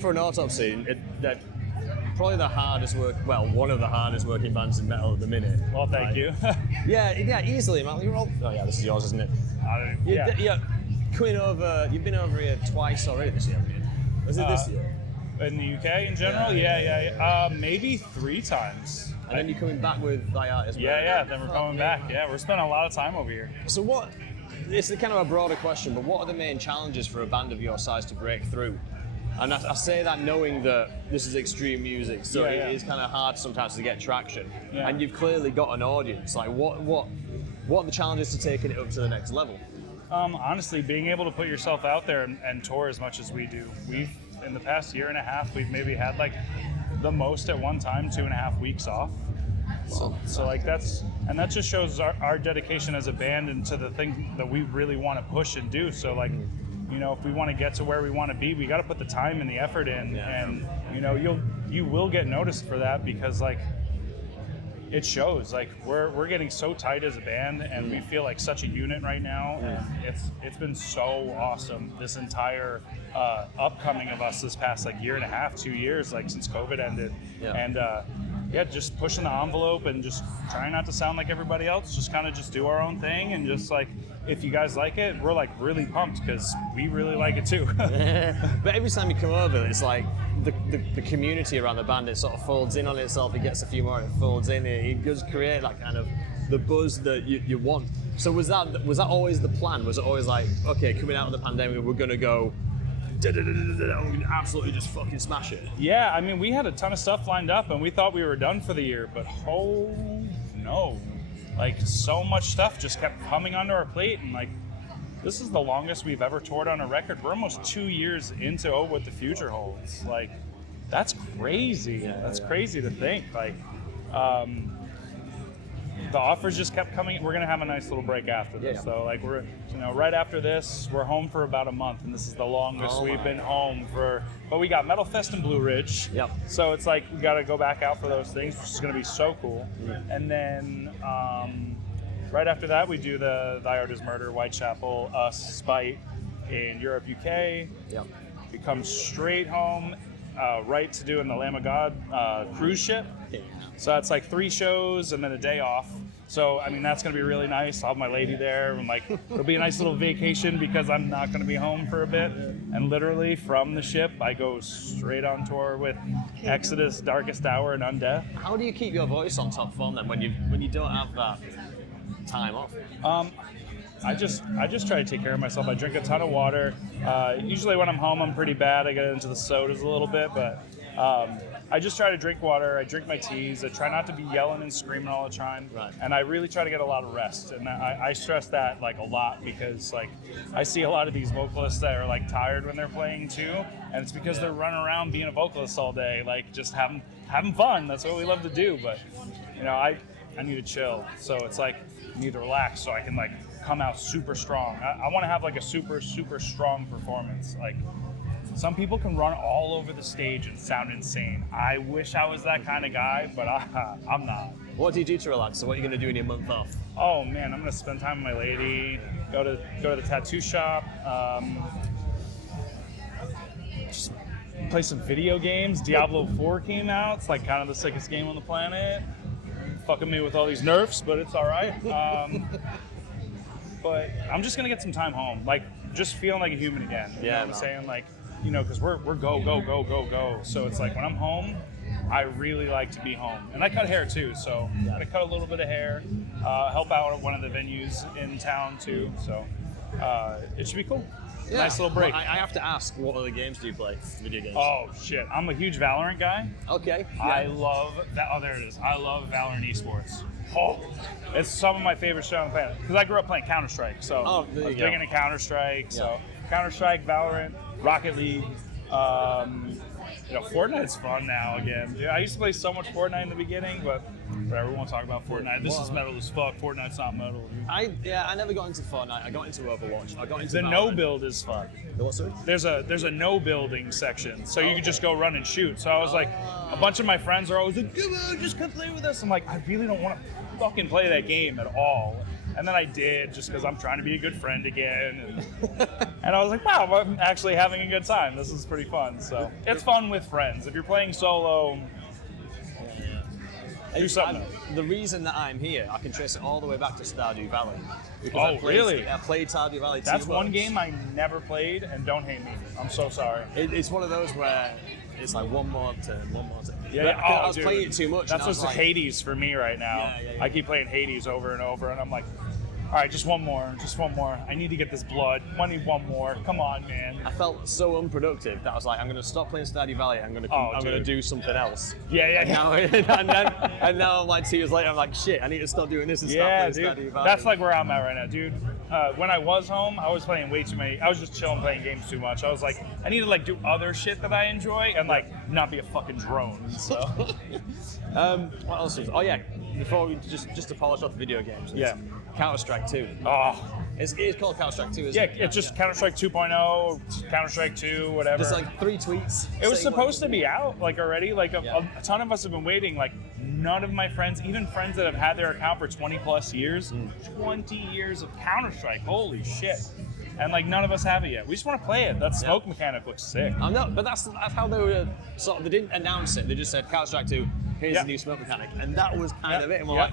for an Autopsy, that probably the hardest work. Well, one of the hardest working bands in metal at the minute. Well, thank you. yeah, easily, man. You're all. Oh yeah, this is yours, isn't it? Yeah. You've been over here twice already this year, haven't you? Was it this year? In the UK in general? Yeah. Maybe 3 times. And then you're coming back with Iartis. Yeah. Then we're coming back. Yeah, we're spending a lot of time over here. So what? It's kind of a broader question, but what are the main challenges for a band of your size to break through? And I say that knowing that this is extreme music, so it is kind of hard sometimes to get traction. Yeah. And you've clearly got an audience. Like, what are the challenges to taking it up to the next level? Honestly, being able to put yourself out there and tour as much as we do. We've, in the past year and a half, we've maybe had like the most at one time 2.5 weeks off. So like that just shows our dedication as a band and to the thing that we really want to push and do. So like, you know, if we want to get to where we want to be, we got to put the time and the effort in, and you know, you will get noticed for that, because like it shows. Like we're getting so tight as a band, and we feel like such a unit right now. And it's been so awesome, this entire upcoming of us this past like year and a half, 2 years, like since COVID ended, and just pushing the envelope and just trying not to sound like everybody else, just kind of just do our own thing, and just like, if you guys like it, we're like really pumped because we really like it too. But every time you come over, it's like the community around the band, it sort of folds in on itself. It gets a few more, it folds in. It does create like kind of the buzz that you want. So was that always the plan? Was it always like, okay, coming out of the pandemic, we're gonna go absolutely just fucking smash it? Yeah, I mean, we had a ton of stuff lined up and we thought we were done for the year, but oh no. Like, so much stuff just kept coming onto our plate, and like, this is the longest we've ever toured on a record. We're almost 2 years into What the Future Holds. Like, that's crazy. That's crazy to think. Like, the offers just kept coming. We're gonna have a nice little break after this. So like, we're, you know, right after this, we're home for about a month, and this is the longest we've been home for. But we got Metal Fest in Blue Ridge. So it's like, we got to go back out for those things, which is gonna be so cool. And then right after that, we do the Iartis Murder, Whitechapel, us, Spite in Europe, UK. We come straight home, right to doing the Lamb of God cruise ship. So that's like 3 shows and then a day off. So, I mean, that's going to be really nice. I'll have my lady there. And like, it'll be a nice little vacation because I'm not going to be home for a bit. And literally from the ship, I go straight on tour with Exodus, Darkest Hour, and Undeath. How do you keep your voice on top form then when you don't have that time off? I just try to take care of myself. I drink a ton of water. Usually when I'm home, I'm pretty bad. I get into the sodas a little bit, but I just try to drink water. I drink my teas. I try not to be yelling and screaming all the time. And I really try to get a lot of rest. And I stress that like a lot, because like, I see a lot of these vocalists that are like tired when they're playing too, and it's because they're running around being a vocalist all day, like just having fun. That's what we love to do. But you know, I need to chill. So it's like, I need to relax so I can like come out super strong. I want to have like a super strong performance. Like, some people can run all over the stage and sound insane. I wish I was that kind of guy, but I'm not. What do you do to relax? So what are you going to do in your month off? Oh man, I'm going to spend time with my lady, go to the tattoo shop, just play some video games. Diablo 4 came out. It's like kind of the sickest game on the planet. Fucking me with all these nerfs, but it's all right. But I'm just going to get some time home. Like, just feeling like a human again. You know what I'm saying? Like, you know, because we're go. So it's like, when I'm home, I really like to be home. And I cut hair too, so I'm gonna cut a little bit of hair, help out at one of the venues in town too. So it should be cool. Nice little break. Well, I have to ask, what other games do you play? Video games? Oh shit, I'm a huge Valorant guy. Okay. I love that. Oh, there it is. I love Valorant esports. Oh, it's some of my favorite shit on the planet. Because I grew up playing Counter-Strike, so I was big into Counter-Strike. So Counter-Strike, Valorant, Rocket League. You know, Fortnite's fun now again. Dude, I used to play so much Fortnite in the beginning, but whatever, we won't talk about Fortnite. This is metal as fuck. Fortnite's not metal. Dude. I never got into Fortnite. I got into Overwatch. I got into the Valorant. no build is fun. The what, sorry? There's a no building section, so you can just go run and shoot. So I was like, a bunch of my friends are always like, come on, just come play with us. I'm like, I really don't want to fucking play that game at all. And then I did, just because I'm trying to be a good friend again. And I was like, wow, I'm actually having a good time. This is pretty fun. So it's fun with friends. If you're playing solo, do something. The reason that I'm here, I can trace it all the way back to Stardew Valley. Really? I played Stardew Valley That's too one much. game I never played, and don't hate me. I'm so sorry. It's one of those where it's like one more turn. Yeah, I was dude. playing it too much. That's and I was what's like, Hades for me right now. Yeah. I keep playing Hades over and over, and I'm like, all right, just one more. I need to get this blood. I need one more. Come on, man. I felt so unproductive that I was like, I'm going to stop playing Stardew Valley. I'm going to do something else. Yeah. And now I'm like 2 years later, I'm like, shit, I need to stop doing this and stop playing Stardew Valley. That's like where I'm at right now, dude. When I was home, I was playing way too many. I was just chilling, playing games too much. I was like, I need to like do other shit that I enjoy and like not be a fucking drone. So, what else is? Oh yeah, before we just to polish off the video games. Counter-Strike 2. oh. It's called Counter-Strike 2, isn't Yeah, it? it's just Counter-Strike 2.0, Counter-Strike 2, whatever. Just like 3 tweets. It was saying, supposed to be out like already. Like a ton of us have been waiting. Like none of my friends, even friends that have had their account for 20 plus years, 20 years of Counter-Strike. Holy shit! And like none of us have it yet. We just want to play it. That smoke mechanic looks sick. I know, but that's how they were. Sort of, they didn't announce it. They just said Counter-Strike 2. Here's the new smoke mechanic, and that was kind of it. And we're like,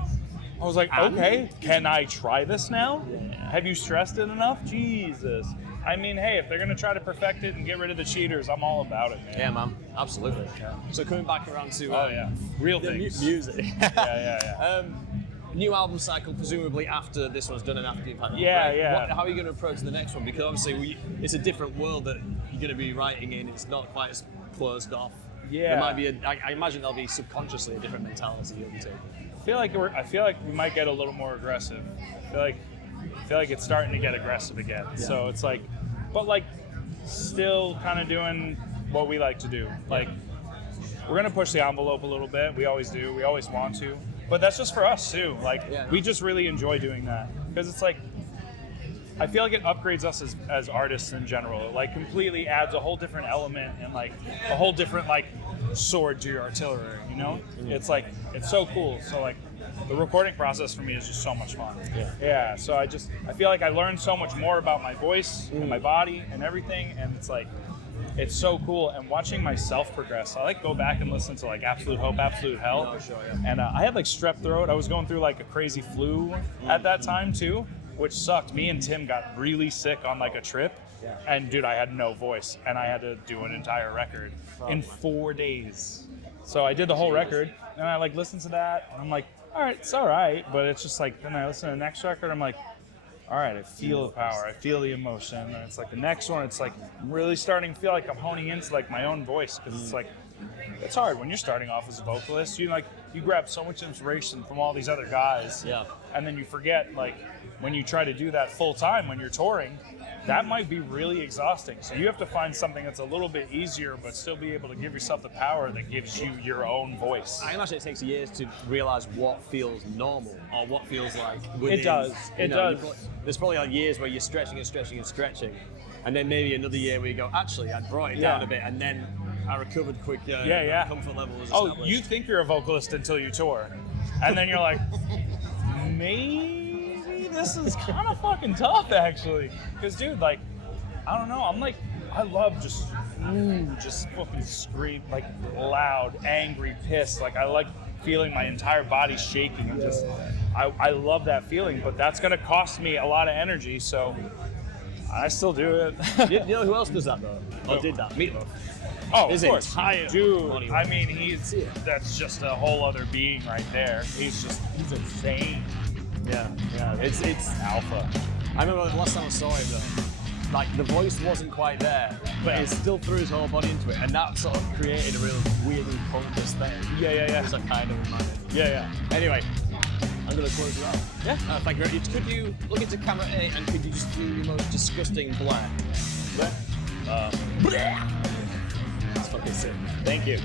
I was like, okay, can I try this now? Have you stressed it enough? Jesus. I mean, hey, if they're going to try to perfect it and get rid of the cheaters, I'm all about it, man. yeah, man, absolutely. So coming back around to real the things. music. Yeah. New album cycle, presumably after this one's done and after you've had a break. Yeah. How are you going to approach the next one? Because obviously it's a different world that you're going to be writing in. It's not quite as closed off. Yeah. There might be I imagine there'll be subconsciously a different mentality you'll be taking. I feel like we might get a little more aggressive. I feel like it's starting to get aggressive again. Yeah. So it's like, but like, still kind of doing what we like to do. Like, we're gonna push the envelope a little bit. We always do. We always want to. But that's just for us too. Like, we just really enjoy doing that because it's like, I feel like it upgrades us as artists in general. It like completely adds a whole different element and like a whole different like sword to your artillery, you know? It's like, it's so cool. So like the recording process for me is just so much fun. Yeah. So I feel like I learned so much more about my voice and my body and everything. And it's like, it's so cool. And watching myself progress, I like go back and listen to like Absolute Hope, Absolute Hell. Oh, sure, And I had like strep throat. I was going through like a crazy flu at that time too, which sucked. Me and Tim got really sick on like a trip. And dude, I had no voice and I had to do an entire record in 4 days. So I did the whole record and I like listened to that and I'm like, all right, it's all right. But it's just like, then I listen to the next record, I'm like, all right, I feel the power, I feel the emotion. And it's like the next one, it's like I'm really starting to feel like I'm honing into like my own voice because it's like, it's hard when you're starting off as a vocalist. You grab so much inspiration from all these other guys. And then you forget like when you try to do that full time when you're touring, that might be really exhausting. So you have to find something that's a little bit easier, but still be able to give yourself the power that gives you your own voice. I imagine it takes years to realize what feels normal or what feels like within, It does. There's probably like years where you're stretching, and then maybe another year where you go, actually, I brought it down a bit, and then I recovered quicker. Comfort level was established. Oh, you think you're a vocalist until you tour, and then you're like, maybe this is kind of fucking tough, actually. Because, dude, like, I don't know. I'm like, I love just fucking scream, like, loud, angry, pissed. Like, I like feeling my entire body shaking. And just, I love that feeling. But that's going to cost me a lot of energy, so I still do it. You know who else does that, though? Or did that? Meatloaf. Oh, His of course. entire dude. body I mean, that's just a whole other being right there. He's insane. Yeah. It's alpha. I remember the last time I saw him though, like the voice wasn't quite there, but he still threw his whole body into it, and that sort of created a real weirdly punk aesthetic. Yeah. Which I kind of reminded. Yeah. Anyway, I'm gonna close it out. Yeah. Thank you very much. Could you look into camera A and could you just do your most disgusting blare? That's fucking sick. Thank you.